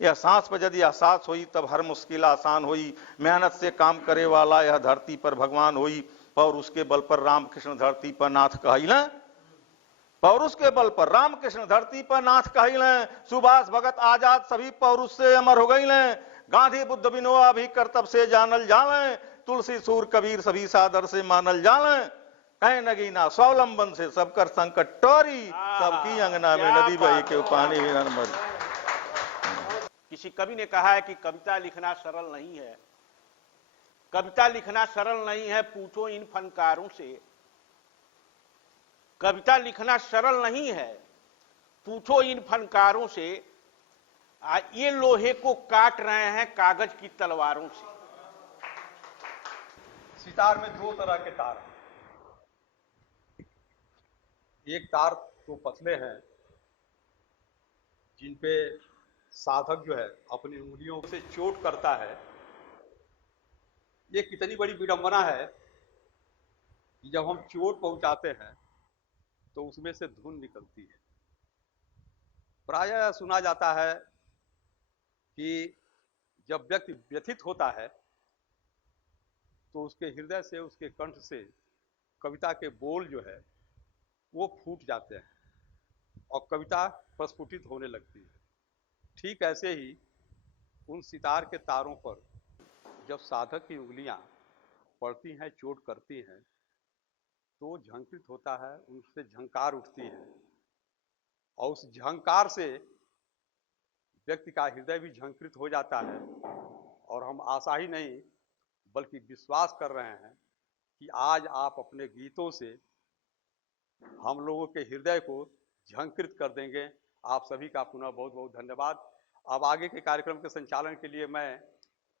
यह सांस पर यदि एहसास होई तब हर मुश्किल आसान होई, मेहनत से काम करे वाला यह धरती पर भगवान होई, और उसके बल पर रामकृष्ण धरती पर नाथ कहिला, पौरुष के बल पर रामकृष्ण धरती पर नाथ कहिला। सुभाष भगत आजाद सभी पौरुष से अमर हो गई। गांधी बुद्ध बिनोआ भी कर्तव्य से जानल जाले, तुलसी सूर कबीर सभी सादर से मानल जाले। कहे नगीना स्वावलंबन से सबकर संकट टोरी, सबकी अंगना में नदी बही के पानी भी न मरी। किसी कवि ने कहा है कि कविता लिखना सरल नहीं है, कविता लिखना सरल नहीं है, पूछो इन फनकारों से। कविता लिखना सरल नहीं है, पूछो इन फनकारों से, ये लोहे को काट रहे हैं कागज की तलवारों से। सितार में दो तरह के तार हैं। एक तार तो पतले हैं जिन पे साधक जो है अपनी उंगलियों से चोट करता है। ये कितनी बड़ी विडंबना है कि जब हम चोट पहुंचाते हैं तो उसमें से धुन निकलती है। प्रायः सुना जाता है कि जब व्यक्ति व्यथित होता है तो उसके हृदय से, उसके कंठ से कविता के बोल जो है वो फूट जाते हैं और कविता प्रस्फुटित होने लगती है। ठीक ऐसे ही उन सितार के तारों पर जब साधक की उंगलियां पड़ती हैं, चोट करती हैं, तो झंकृत होता है, उनसे झंकार उठती है और उस झंकार से व्यक्ति का हृदय भी झंकृत हो जाता है। और हम आशा ही नहीं बल्कि विश्वास कर रहे हैं कि आज आप अपने गीतों से हम लोगों के हृदय को झंकृत कर देंगे। आप सभी का पुनः बहुत बहुत धन्यवाद। अब आगे के कार्यक्रम के संचालन के लिए मैं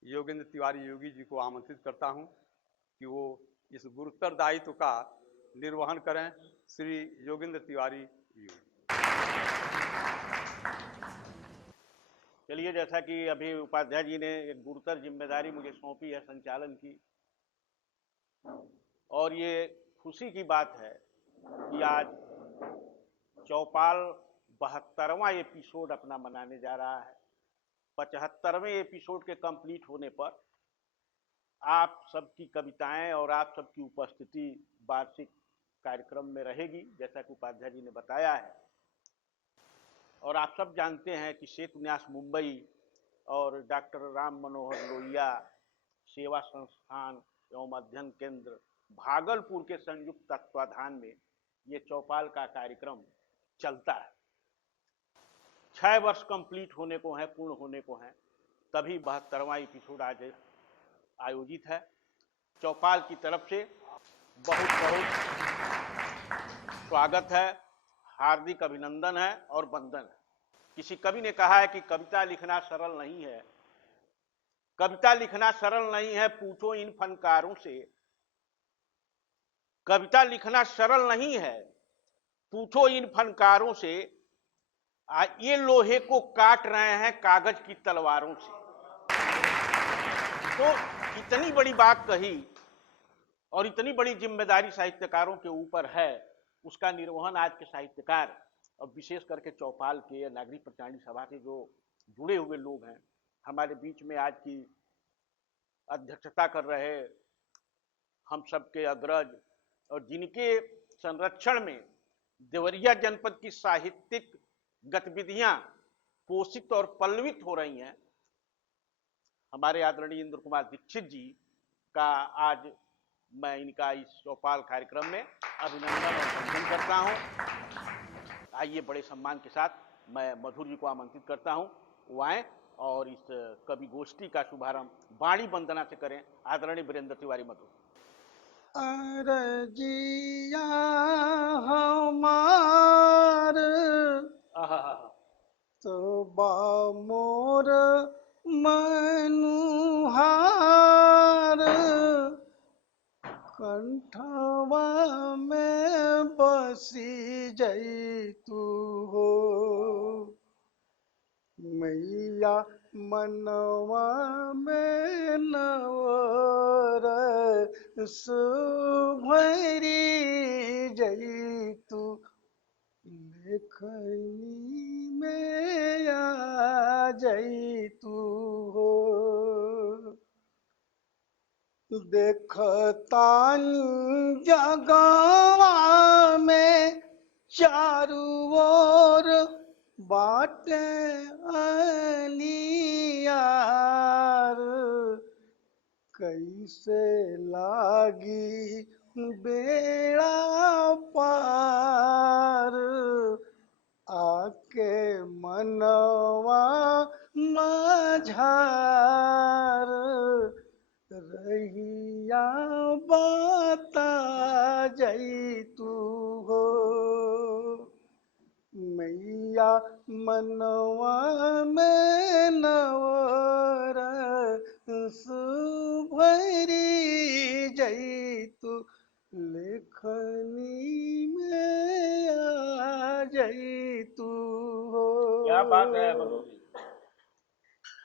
योगेंद्र तिवारी योगी जी को आमंत्रित करता हूं कि वो इस गुरुतर दायित्व का निर्वहन करें। श्री योगेंद्र तिवारी योगी। चलिए, जैसा कि अभी उपाध्याय जी ने एक गुरुतर जिम्मेदारी मुझे सौंपी है संचालन की, और ये खुशी की बात है कि आज चौपाल 72वां एपिसोड अपना मनाने जा रहा है। 75वें एपिसोड के कंप्लीट होने पर आप सबकी कविताएं और आप सबकी उपस्थिति वार्षिक कार्यक्रम में रहेगी, जैसा कि उपाध्याय जी ने बताया है। और आप सब जानते हैं कि सेतु न्यास मुंबई और डॉक्टर राम मनोहर लोहिया सेवा संस्थान एवं अध्ययन केंद्र भागलपुर के संयुक्त तत्वाधान में ये चौपाल का कार्यक्रम चलता है। 6 वर्ष कंप्लीट होने को है, पूर्ण होने को है, तभी 72वां एपिसोड आज आयोजित है। चौपाल की तरफ से बहुत बहुत स्वागत है, हार्दिक अभिनंदन है और वंदन है। किसी कवि ने कहा है कि कविता लिखना सरल नहीं है, कविता लिखना सरल नहीं है, पूछो इन फनकारों से। कविता लिखना सरल नहीं है, पूछो इन फनकारों से, ये लोहे को काट रहे हैं कागज की तलवारों से। तो इतनी बड़ी बात कही और इतनी बड़ी जिम्मेदारी साहित्यकारों के ऊपर है, उसका निर्वहन आज के साहित्यकार और विशेष करके चौपाल के नागरिक प्रचारणी सभा के जो जुड़े हुए लोग हैं, हमारे बीच में आज की अध्यक्षता कर रहे हम सबके अग्रज और जिनके संरक्षण में देवरिया जनपद की साहित्यिक गतिविधियां पोषित और पल्लवित हो रही हैं, हमारे आदरणीय इंद्र कुमार दीक्षित जी का आज मैं इनका इस चौपाल कार्यक्रम में अभिनंदन और वंदन करता हूं। आइए बड़े सम्मान के साथ मैं मधुर जी को आमंत्रित करता हूं, वो आए और इस कवि गोष्ठी का शुभारंभ वाणी वंदना से करें। आदरणीय वीरेंद्र तिवारी मधुर। अरजिया हमार तो बामोर मनुहार, कंठवा में बसी जई तू हो, मैया मनवा में नवर सुभरी जई तू। लेखनी में आ जाई तू हो। देखतानी जगवा में चारू ओर बाटे अनियार, कैसे लागी बेड़ा पार, आके मनवा माझार, रहिया बता जाई तू हो। मैया मनवा में नवरस भरी जाई तू, लेखनी में आ जाई तू हो। क्या बात है मधुर जी।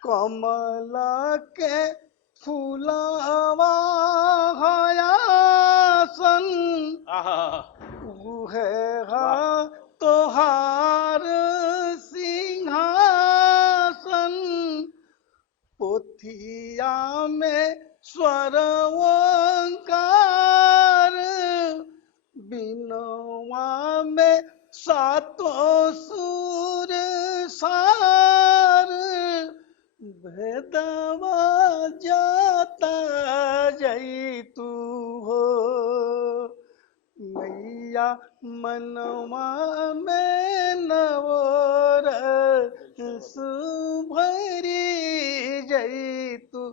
कमला के फूलवा हयासन, आहा, उहे हा तोहार सिंहासन, पोथिया में स्वर ओंकार, बिनवा में सातों सुर सार, भेदवा जाता जाई तू हो। मैया मनवा में नवरस भरी जाई तू,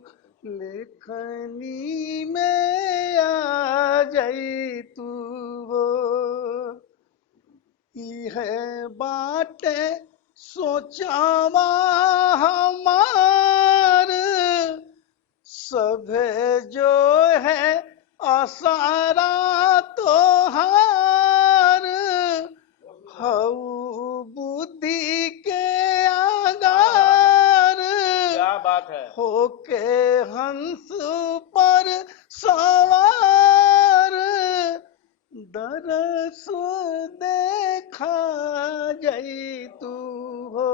लेखनी में आ जाई तू हो। इहे बाटे सोचावा हमार, सभे जो है आसारा तोहार, हऊ बुद्धि के आगार, क्या बात है। होके हंस पर सवार, दरस देखा जाई तू हो।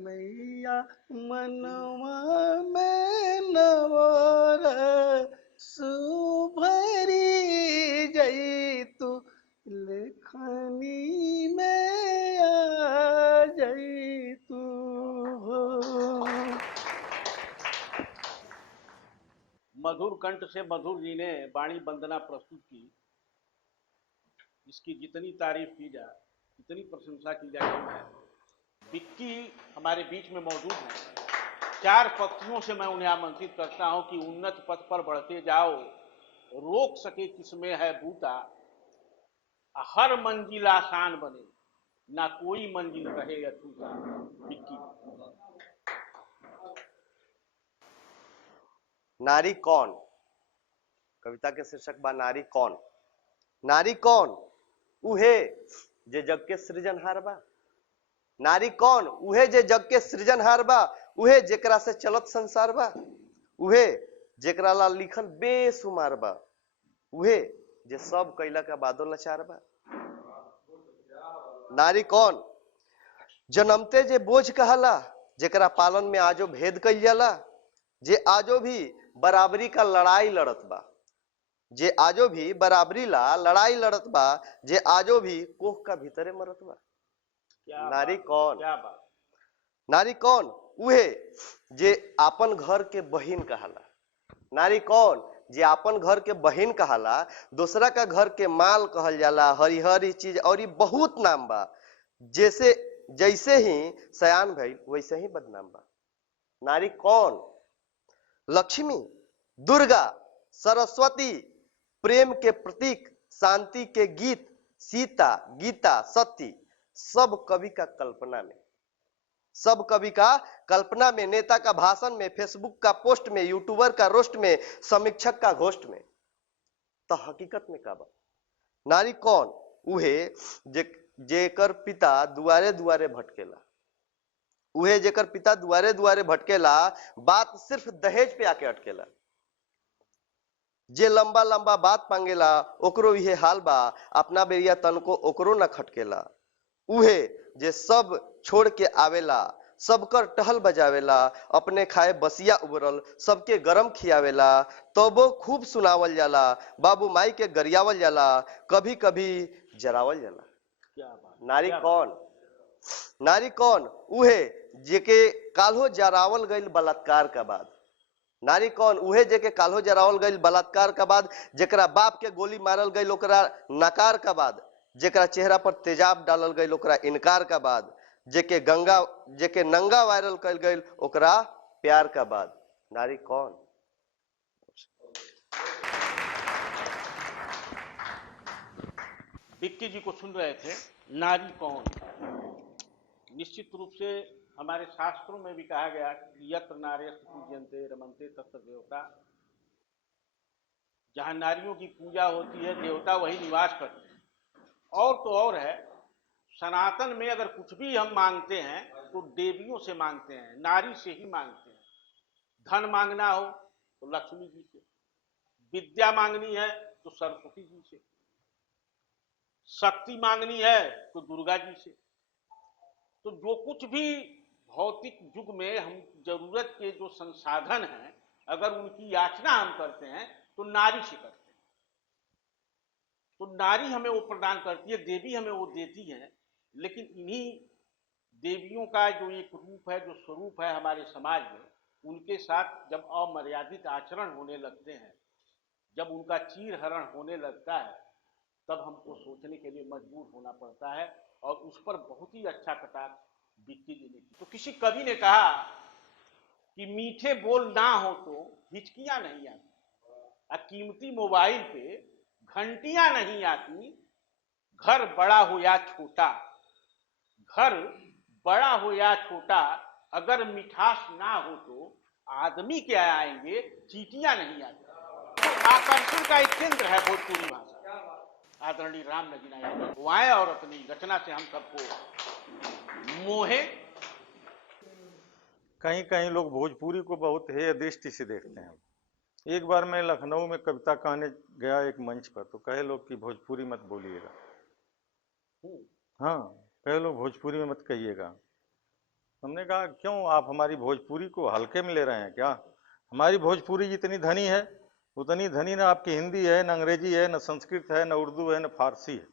मैया मनवा में नवरस भरी जाई तू, लेखनी में आ जाई तू हो। मधुर कंठ से मधुर जी ने वाणी वंदना प्रस्तुत की। इसकी जितनी तारीफ की जाए, जितनी प्रशंसा की जाए कम है। विक्की हमारे बीच में मौजूद है। चार पक्षियों से मैं उन्हें आमंत्रित करता हूं कि उन्नत पथ पर बढ़ते जाओ, रोक सके किसमें है बूता, हर मंजिल आसान बने, ना कोई मंजिल रहे अछूता। विक्की। नारी कौन? कविता के शीर्षक बा नारी कौन। नारी कौन? उहे जे जग के सृजनहार बा। नारी कौन? उहे जे जग के सृजनहार बा, उहे जेकरा से चलत संसार बा, उहे जेकरा ला लिखल बेसुमार बा, उहे जे सब कैला का बादो लाचार बा। नारी कौन? जन्मते जे बोझ कहला, जेकरा पालन में आजो भेद कइल जाला, जे आजो भी बराबरी का लड़ाई लड़त बा, जे आजो भी बराबरी ला लड़ाई लड़त बा, जे आजो भी कोख का भीतरे मरत बा। नारी कौन? क्या बात। नारी कौन? उहे जे आपन घर के बहिन कहाला। नारी कौन? जे आपन घर के बहिन कहाला, दूसरा का घर के माल कहल जाला, हरी चीज और बहुत नाम बा। जैसे ही सयान भइल वैसे ही बदनाम बा। नारी कौन? लक्ष्मी, दुर्गा, सरस्वती, प्रेम के प्रतीक, शांति के गीत, सीता, गीता, सती, सब कवि का कल्पना में, सब कवि का कल्पना में, नेता का भाषण में, फेसबुक का पोस्ट में, यूट्यूबर का रोस्ट में, समीक्षक का घोस्ट में। तो हकीकत में का बा? नारी कौन? उहे जेकर पिता दुआरे दुआरे भटकेला, उहे जेकर पिता दुआरे दुआरे भटकेला, बात सिर्फ दहेज पे आके अटकेला। जे लंबा लंबा बात मांगेला ओकरो इहे हाल बा, अपना बेरिया तन को ओकरो ना खटकेला। उहे जे सब छोड़ के आवेला, सबकर टहल बजावेला, अपने खाए बसिया उबरल, सबके गरम खियावेला, तबो खूब सुनावल जाला, बाबू माई के गरियावल जाला, कभी कभी जरावल जाला। क्या बात, नारी क्या कौन? नारी कौन? उहे जेके काल्हो जरावल गईल बलात्कार का बाद। नारी कौन? उहे जेके काल्हो जरावल गईल बलात्कार का बाद, जेकरा बाप के गोली मारल गईल ओकरा नकार का बाद, जेकरा चेहरा पर तेजाब डालल गईल ओकरा इनकार का बाद, जेके नंगा वायरल कल गईल ओकरा प्यार का बाद। नारी कौन? विक्की जी को सुन रहे थे, नारी कौन। निश्चित रूप से हमारे शास्त्रों में भी कहा गया कि यत्र नार्यस्तु पूज्यन्ते रमन्ते तत्र देवता, जहां नारियों की पूजा होती है देवता वही निवास करते हैं। और तो और है, सनातन में अगर कुछ भी हम मांगते हैं तो देवियों से मांगते हैं, नारी से ही मांगते हैं। धन मांगना हो तो लक्ष्मी जी से, विद्या मांगनी है तो सरस्वती जी से, शक्ति मांगनी है तो दुर्गा जी से। तो जो कुछ भी भौतिक युग में हम जरूरत के जो संसाधन हैं, अगर उनकी याचना हम करते हैं तो नारी से करते हैं। तो नारी हमें वो प्रदान करती है, देवी हमें वो देती है। लेकिन इन्हीं देवियों का जो एक रूप है, जो स्वरूप है हमारे समाज में, उनके साथ जब अमर्यादित आचरण होने लगते हैं, जब उनका चीरहरण होने लगता है, तब हमको सोचने के लिए मजबूर होना पड़ता है। और उस पर बहुत ही अच्छा कटाक्ष विक्की जी ने की। तो किसी कवि ने कहा कि मीठे बोल ना हो तो हिचकियां नहीं आती, कीमती मोबाइल पे घंटियां नहीं आती, घर बड़ा हो या छोटा, घर बड़ा हो या छोटा, अगर मिठास ना हो तो आदमी क्या आएंगे, चीटियां नहीं आती। तो आकर्षण का एक केंद्र है भोजपुरी भाषा। आदरणीय राम नगीना यादव वो आए और अपनी रचना से हम सबको मोहे। कहीं कहीं लोग भोजपुरी को बहुत हेय दृष्टि से देखते हैं। एक बार मैं लखनऊ में कविता कहने गया एक मंच पर, तो कहे लोग कि भोजपुरी मत बोलिएगा। हाँ, कहे लोग भोजपुरी में मत कहिएगा। हमने कहा क्यों, आप हमारी भोजपुरी को हल्के में ले रहे हैं क्या? हमारी भोजपुरी जितनी धनी है उतनी धनी ना आपकी हिंदी है, न अंग्रेजी है, न संस्कृत है, न उर्दू है, न फारसी है।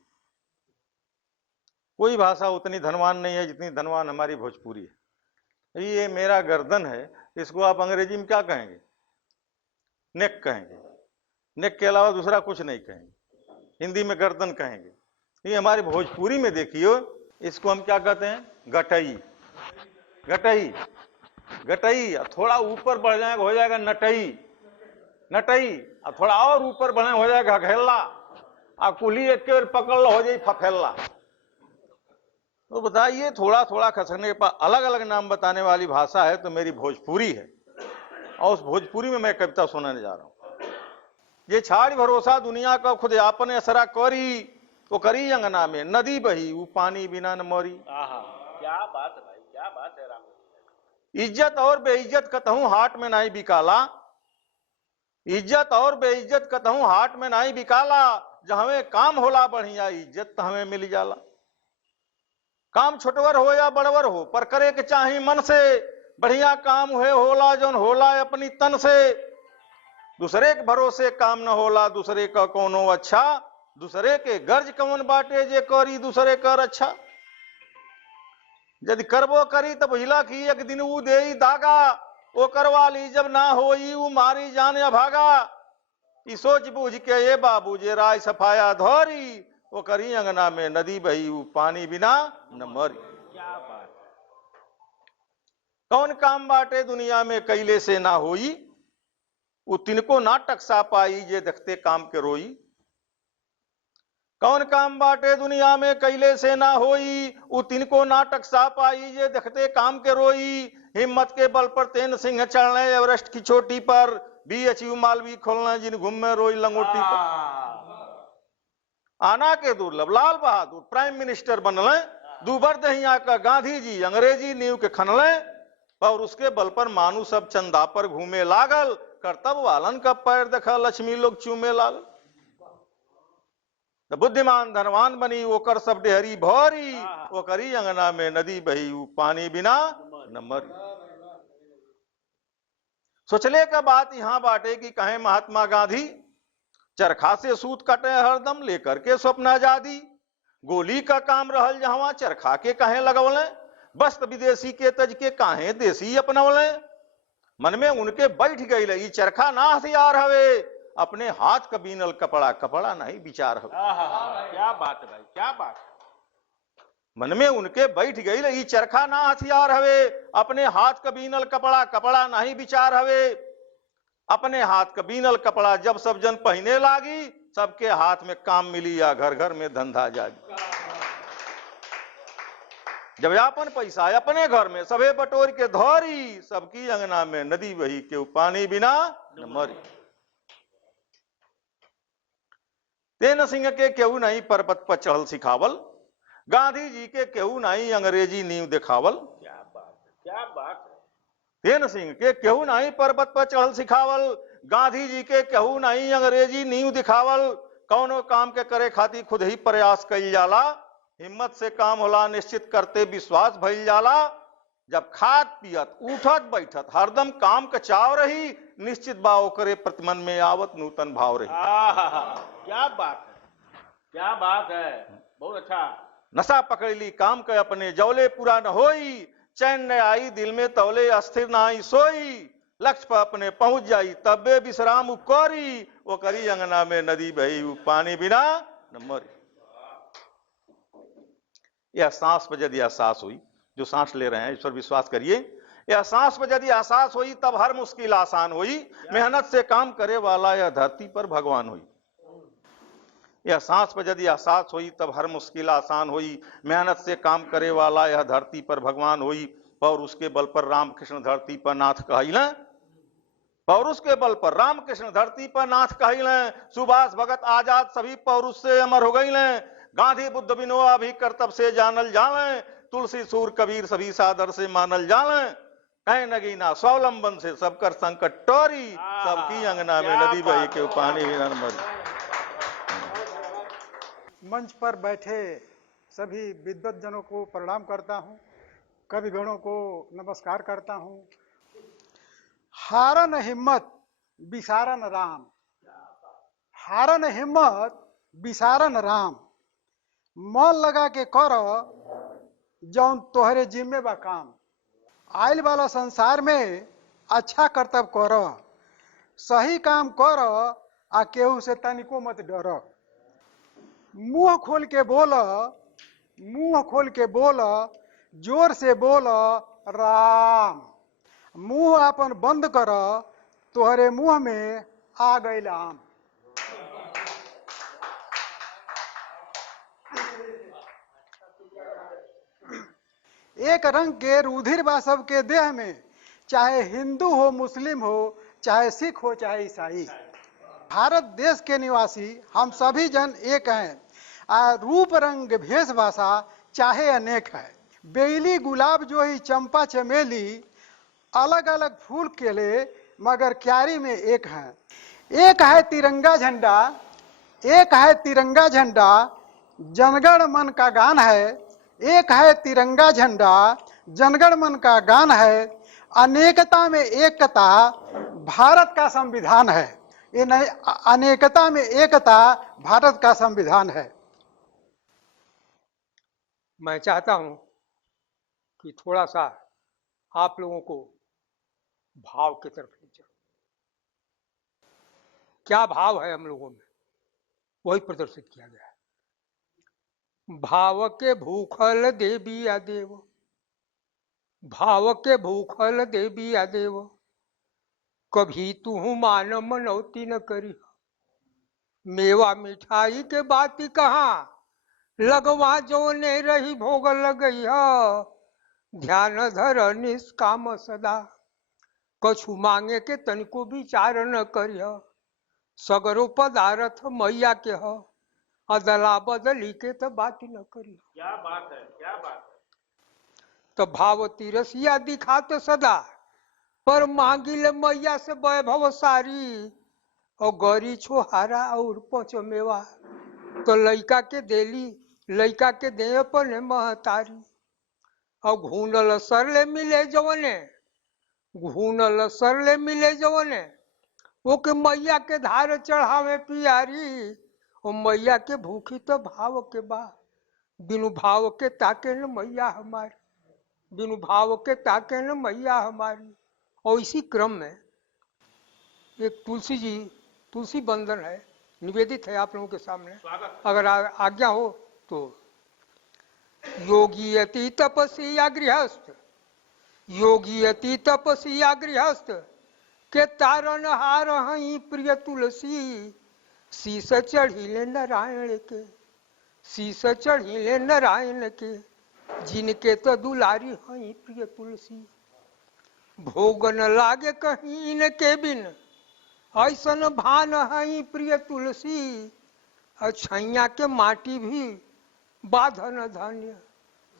कोई भाषा उतनी धनवान नहीं है जितनी धनवान हमारी भोजपुरी है। ये मेरा गर्दन है, इसको आप अंग्रेजी में क्या कहेंगे? नेक कहेंगे। नेक के अलावा दूसरा कुछ नहीं कहेंगे। हिंदी में गर्दन कहेंगे। ये हमारी भोजपुरी में देखिए, इसको हम क्या कहते हैं? गटई। गटई गटई। थोड़ा ऊपर बढ़ जाएगा हो जाएगा नटई। नटई। और थोड़ा और ऊपर बढ़े हो जाएगा घघेला। और कुली एक के पकड़ लो हो जाए फफेला। तो बताइए, थोड़ा थोड़ा खसकने के पास अलग अलग नाम बताने वाली भाषा है तो मेरी भोजपुरी है। और उस भोजपुरी में मैं कविता सुनाने जा रहा हूं। ये छाड़ भरोसा दुनिया का खुद आपने असरा करी, तो करी अंगना में नदी बही वो पानी बिना न मोरी। क्या बात है भाई, क्या बात है राम। इज्जत और बेइज्जत कतहूं हाट में नहीं बिकाला। इज्जत और बेइज्जत कतहूं हाट में नहीं बिकाला। जहां काम होला बढ़िया इज्जत तो हमें मिल जाला। काम छोटवर हो या बड़वर हो, पर करे के चाहे मन से। बढ़िया काम हुए होला जौन होला अपनी तन से। दूसरे के भरोसे काम न होला दूसरे का कोनो अच्छा। दूसरे के गर्ज कवन बाटे जे करी दूसरे कर अच्छा। यदि करबो करी तब हिला की एक दिन वो दे दागा। वो करवा ली जब ना होई वो मारी जान या भागा। ई सोच बूझ के ये बाबू जे राय सफाया धोरी। वो करी अंगना में नदी बही वो पानी बिना न मरी। क्या बात। कौन काम बाटे दुनिया में कैले से ना होई। वो तिनको ना टकसा पाई जे देखते काम के रोई। कौन काम बाटे दुनिया में कैले से ना होई। वो तिनको ना टकसा पाई जे देखते काम के रोई। हिम्मत के बल पर तेन सिंह चढ़ने एवरेस्ट की चोटी पर। बी अचीव मालवी खोलना जिन घूम में रोई लंगोटी पर। आना के दुर्लभ लाल बहादुर प्राइम मिनिस्टर बनले। दूबर दहिया का गांधी जी अंग्रेजी नींव के खनले। और उसके बल पर मानू सब चंदा पर घूमे लागल। कर्तव्य वालन का पैर देखा लक्ष्मी लोग चूमे लागल। तो बुद्धिमान धनवान बनी ओकर सब डेहरी भौरी, हाँ। ओकरी अंगना में नदी बही ऊ पानी बिना न मरी। सोचले का बात यहां बाटे कि कहे महात्मा गांधी चरखा से सूत कटे हरदम लेकर के स्वप्न आजादी, गोली का काम रहल जहां चरखा के कहे लगवले, वस्त्र विदेशी के तज के काहे देसी अपनवले। मन में उनके बैठ गई लगी चरखा ना हथियार हवे, अपने हाथ का बीनल कपड़ा कपड़ा नहीं विचार हवे। क्या बात है भाई, क्या बात है। मन में उनके बैठ गई लगी चरखा ना हथियार हवे, अपने हाथ का बीनल कपड़ा कपड़ा नहीं विचार हवे। अपने हाथ का बीनल कपड़ा जब सब जन पहने लागी, सबके हाथ में काम मिली या घर घर में धंधा जागी। जब अपन पैसा अपने घर में सबे बटोर के धौरी, सबकी अंगना में नदी बही के पानी बिना न मरी। तेन सिंह के केहू नहीं पर्वत पर चढ़ल सिखावल, गांधी जी के केहू नहीं अंग्रेजी नींव दिखावल। क्या बात है, क्या बात है। तेन सिंह के केहू नहीं पर्वत पर चढ़ल सिखावल, गांधी जी के केहू नहीं अंग्रेजी नींव दिखावल। कौनो काम के करे खातिर खुद ही प्रयास कइल जाला, हिम्मत से काम होला निश्चित करते विश्वास भइल जाला। जब खात पियत उठत बैठत हरदम काम का चाव रही, निश्चित बा ओकरे प्रतिमन में आवत नूतन भाव रही। क्या बात है, क्या बात है, बहुत अच्छा। नशा पकड़ली काम के अपने जौले पूरा न होई, चैन न आई दिल में तौले अस्थिर न आई सोई। लक्ष्य पर अपने पहुंच जाई तबे विश्राम उकोरी, वो करी अंगना में नदी बही ऊ पानी बिना न मरी। यह सांस पर यदि एहसास हुई, जो सांस ले रहे हैं इस पर विश्वास करिए, यह सांस पर यदि एहसास हुई तब हर मुश्किल आसान हुई। मेहनत से काम करे वाला यह धरती पर भगवान हुई। यह सांस पर यदि एहसास हुई तब हर मुश्किल आसान हुई। मेहनत से काम करे वाला यह धरती पर भगवान हुई। पौरुष के बल पर रामकृष्ण धरती पर नाथ कहिलें, पौरुष के बल पर रामकृष्ण धरती पर नाथ कहिलें। सुभाष भगत आजाद सभी पौरुष से अमर हो गईलें। गांधी बुद्ध बिनोआ भी कर्तव्य से जानल जालें। तुलसी सूर कबीर सभी सादर से मानल जालें। कहे नगीना स्वावलंबन से सबकर संकट टोरी, सबकी अंगना में नदी बही के पानी बिना न मरी। मंच पर बैठे सभी विद्वत जनों को प्रणाम करता हूँ, कविगणों को नमस्कार करता हूँ। हारन हिम्मत विसारन राम, हारन हिम्मत विसारन राम। मन लगा के कर जौन तोहरे जिम्मे बा काम। आइल वाला संसार में अच्छा कर्तव्य कर, सही काम कर आ केहू से तनिको मत डर। मुंह खोल के बोल, मुंह खोल के बोल, जोर से बोल राम। मुंह अपन बंद कर, तोहरे मुंह में आ गईल आम। एक रंग के रुधिर बा सबके देह में, चाहे हिंदू हो मुस्लिम हो, चाहे सिख हो चाहे ईसाई। भारत देश के निवासी हम सभी जन एक हैं। रूप रंग भेष भाषा चाहे अनेक है। बेली गुलाब जो ही चंपा चमेली, अलग अलग फूल केले मगर क्यारी में एक है। एक है तिरंगा झंडा, एक है तिरंगा झंडा, जनगण मन का गान है। एक है तिरंगा झंडा, जनगण मन का गान है। अनेकता में एकता भारत का संविधान है। ये नहीं, अनेकता में एकता भारत का संविधान है। मैं चाहता हूं कि थोड़ा सा आप लोगों को भाव की तरफ ले जाऊं। क्या भाव है हम लोगों में, वही प्रदर्शित किया गया है। भाव के भूखल देवी या देव, भाव के भूखल देवी या देव, कभी तू मान मनौती न करी। मेवा मिठाई के बाती कहाँ, लगवा जो ने रही भोग लगई है। ध्यान धर निष्काम सदा, कछु मांगे के तनिको विचार न करिह। सगरो पदार्थ मैया के ह, अदला बदली के तो बात न करिह। क्या बात है, क्या बात है। तो भाव तिरसिया दिखात सदा, पर मांगिल मैया से वैभव सारी। और गौरी छोहारा और पचो मेवा, तो लइका के देली, लइका के दे अपने महतारी। और घूनल सरले मिले जवने, घूनल सरले मिले जवने, वो के मैया के धार चढ़ावे पियारी। ओ मैया के भूखी तो भाव के बा, बिनु भाव के ताके न मैया हमारी, बिनु भाव के ताके न मैया हमारी। और इसी क्रम में एक तुलसी जी, तुलसी बंदन है, निवेदित है आप लोगों के सामने, अगर आज्ञा हो तो। योगी अति तपसी या गृहस्थ, योगी अति तपसी या गृहस्थ, के तारण हार हई प्रिय तुलसी। शीस चढ़ीले नारायण के, शीस चढ़ीले नारायण के, जिनके तो दुलारी हई प्रिय तुलसी। भोग न लागे कहीं इनके बिन, ऐसन भान हई प्रिय तुलसी। छैया के माटी भी बाधन धन्य,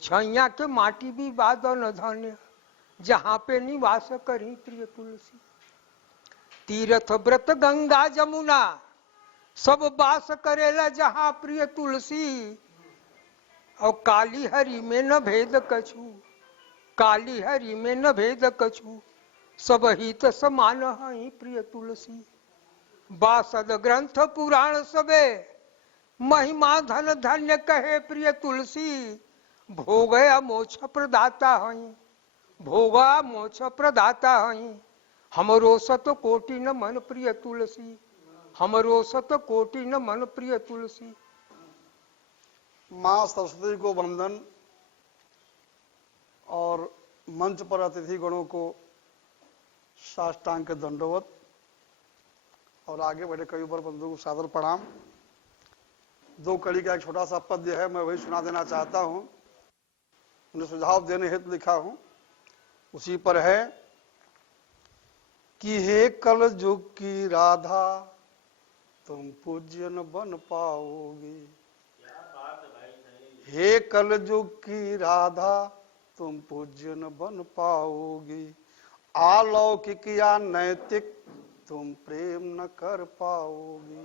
छैया के माटी भी बाधन धन्य, जहाँ पे निवास करी प्रिय तुलसी। तीर्थ व्रत गंगा जमुना, सब वास करेला जहाँ प्रिय तुलसी। और काली हरि में न भेद कछु, काली हरि में न भेद कछु, सब हित समान हई प्रिय तुलसी। बासद ग्रंथ पुराण सबे, महिमा धन धन्य कहे प्रिय तुलसी। भोगया मोक्ष प्रदाता हई, भोगा मोक्ष प्रदाता हई। हमरो सत कोटि न मन प्रिय तुलसी, हमरो सत कोटि न मन प्रिय तुलसी। माँ सरस्वती को वंदन और मंच पर अतिथि गणों को साष्टांग के दंडवत और आगे बैठे कविवर बंधु को सादर प्रणाम। दो कड़ी का एक छोटा सा पद्य है, मैं वही सुना देना चाहता हूं, उन्हें सुझाव देने हेतु लिखा हूं। उसी पर है कि हे कल युग की राधा, तुम पूज्य न बन पाओगे। हे कल युग की राधा, तुम पूज्य न बन पाओगे। अलौकिक या नैतिक तुम प्रेम न कर पाओगी।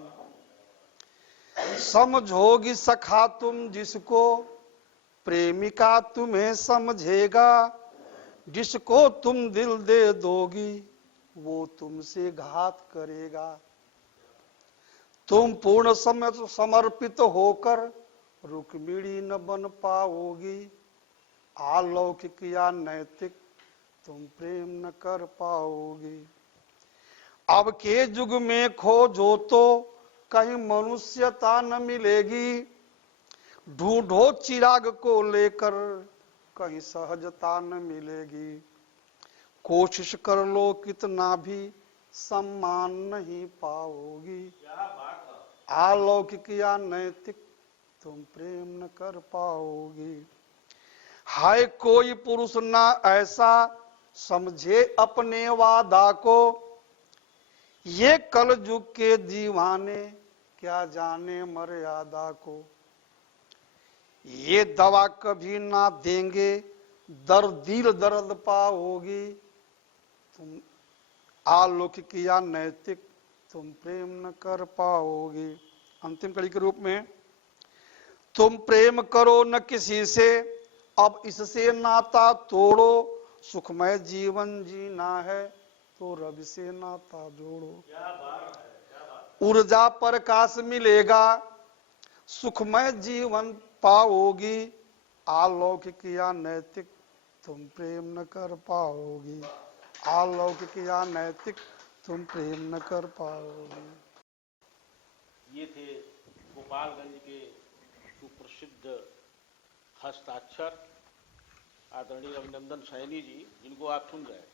समझोगी सखा तुम जिसको, प्रेमिका तुम्हें समझेगा। जिसको तुम दिल दे दोगी, वो तुमसे घात करेगा। तुम पूर्ण समर्पित होकर रुक्मिणी न बन पाओगी। अलौकिक या नैतिक तुम प्रेम न कर पाओगी। अब के युग में खोजो तो कहीं मनुष्यता न मिलेगी। ढूंढो चिराग को लेकर कहीं सहजता न मिलेगी। कोशिश कर लो कितना भी सम्मान नहीं पाओगी। अलौकिक या नैतिक तुम प्रेम न कर पाओगी। हाय कोई पुरुष ना ऐसा समझे अपने वादा को। ये कल युग के दीवाने क्या जाने मर्यादा को। ये दवा कभी ना देंगे, दिल दर्द पाओगी। तुम अलौकिक या नैतिक तुम प्रेम न कर पाओगी। अंतिम कड़ी के रूप में, तुम प्रेम करो न किसी से, अब इससे नाता तोड़ो। सुखमय जीवन जीना है तो रवि से नाता जोड़ो। ऊर्जा प्रकाश मिलेगा, सुखमय जीवन पाओगी। अलौकिक या नैतिक तुम प्रेम न कर पाओगी। अलौकिक या नैतिक तुम प्रेम न कर पाओगी। ये थे गोपालगंज के सुप्रसिद्ध हस्ताक्षर आदरणीय अभिनंदन सैनी जी, जिनको आप सुन रहे थे।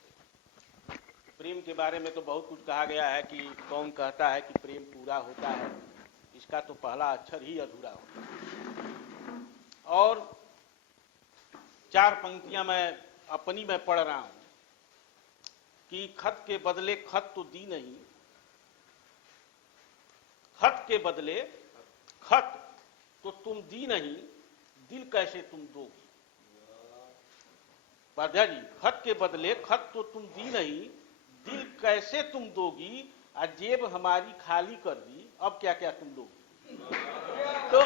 प्रेम के बारे में तो बहुत कुछ कहा गया है कि कौन कहता है कि प्रेम पूरा होता है, इसका तो पहला अक्षर ही अधूरा होता है। और चार पंक्तियां मैं अपनी में पढ़ रहा हूं कि खत के बदले खत तो दी नहीं, खत के बदले खत तो तुम दी नहीं, दिल कैसे तुम दोगी। पाध्या जी, खत के बदले खत तो तुम दी नहीं, दिल कैसे तुम दोगी। जेब हमारी खाली कर दी, अब क्या क्या तुम दोगी। तो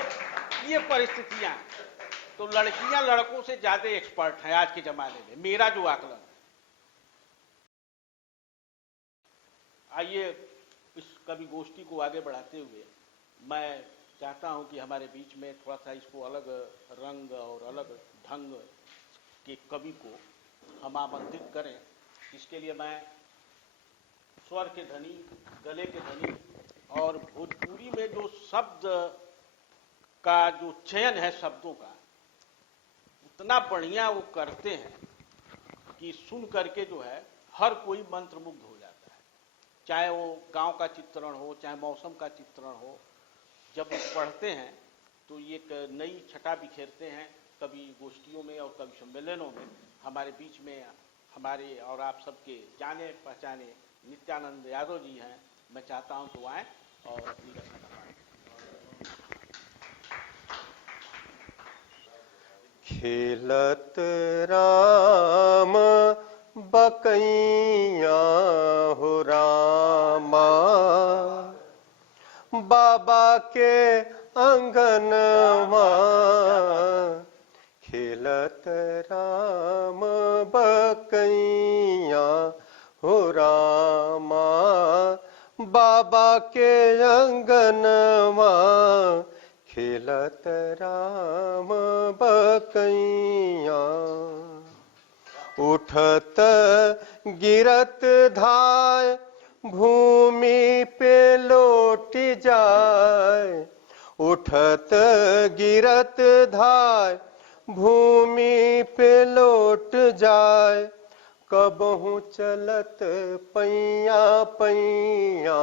ये परिस्थितियां हैं। तो लड़कियां लड़कों से ज्यादा एक्सपर्ट हैं आज के जमाने में, मेरा जो आकलन है। आइए इस कवि गोष्ठी को आगे बढ़ाते हुए मैं चाहता हूं कि हमारे बीच में थोड़ा सा इसको अलग रंग और अलग ढंग के कवि को हम आमंत्रित करें। इसके लिए मैं स्वर के धनी, गले के धनी और भोजपुरी में जो शब्द का जो चयन है शब्दों का, उतना बढ़िया वो करते हैं कि सुन करके जो है हर कोई मंत्रमुग्ध हो जाता है। चाहे वो गांव का चित्रण हो, चाहे मौसम का चित्रण हो, जब वो पढ़ते हैं तो ये एक नई छटा बिखेरते हैं। कभी गोष्ठियों में और कभी सम्मेलनों में हमारे बीच में हमारे और आप सबके जाने पहचाने नित्यानंद यादव जी हैं। मैं चाहता हूं तो आए और अपनी रचना करवाएं। खेलत राम बकैया हो रामा, बाबा के अंगनवा। खेलत राम बकैया हो रामा, बाबा के अंगनवा। खेलत राम बकैया, उठत गिरत धाय भूमि पे लौट जाए। उठत गिरत धाय भूमि पे लौट जाए। कबहू चलत पैया पैया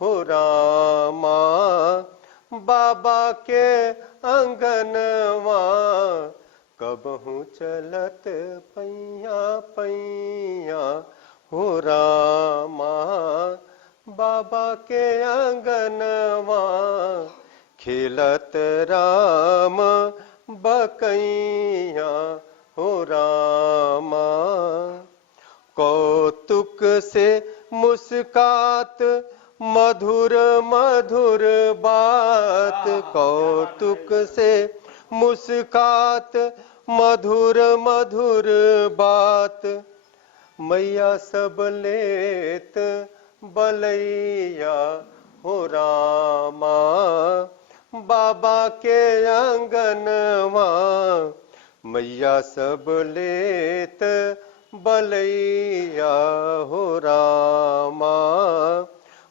हो रामा, बाबा के अंगनवा। कबहू चलत पैया पैया हो रामा, बाबा के अंगनवा। खेलत राम बकैया हो रामा, कौतुक से मुस्कात मधुर मधुर बात। कौतुक से मुस्कात मधुर मधुर बात। मैया सब लेत बलैया हो रामा, बाबा के अंगनवा। मैया सब लेत बलैया हो रामा,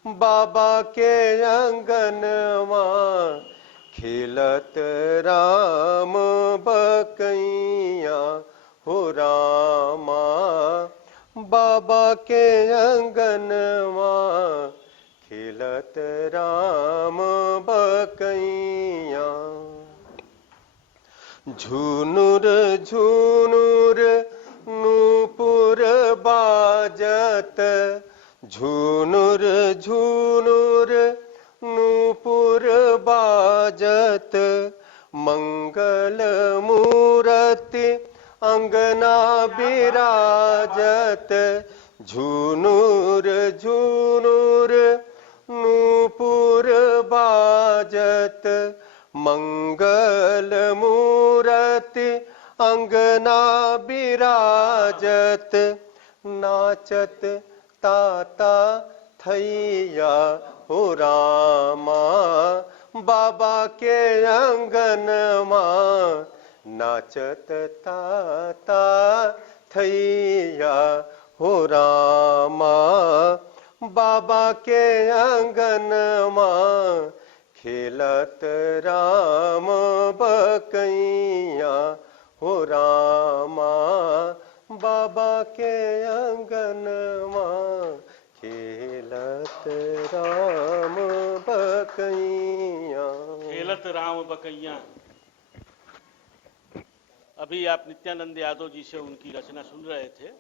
बाबा के अंगनवा। खेलत राम बकैया हो रामा, बाबा के अंगनवा। खेलत राम बकैया। झुनुर झुनुर नूपुर बाजत। झुनुर झुनुर नूपुर बाजत। मंगल मूरति अंगना विराजत। झुनुर झुनुर नूपुर बाजत। मंगल मूरति अंगना विराजत। नाचत ताता थैया हो रामा, बाबा के अंगनमा। नाचत ताता थैया हो रामा, बाबा के अंगनमा। खेलत राम बकैया हो रामा, बाबा के अंगनमा। खेलत राम बकैया। खेलत राम बकैया। अभी आप नित्यानंद यादव जी से उनकी रचना सुन रहे थे।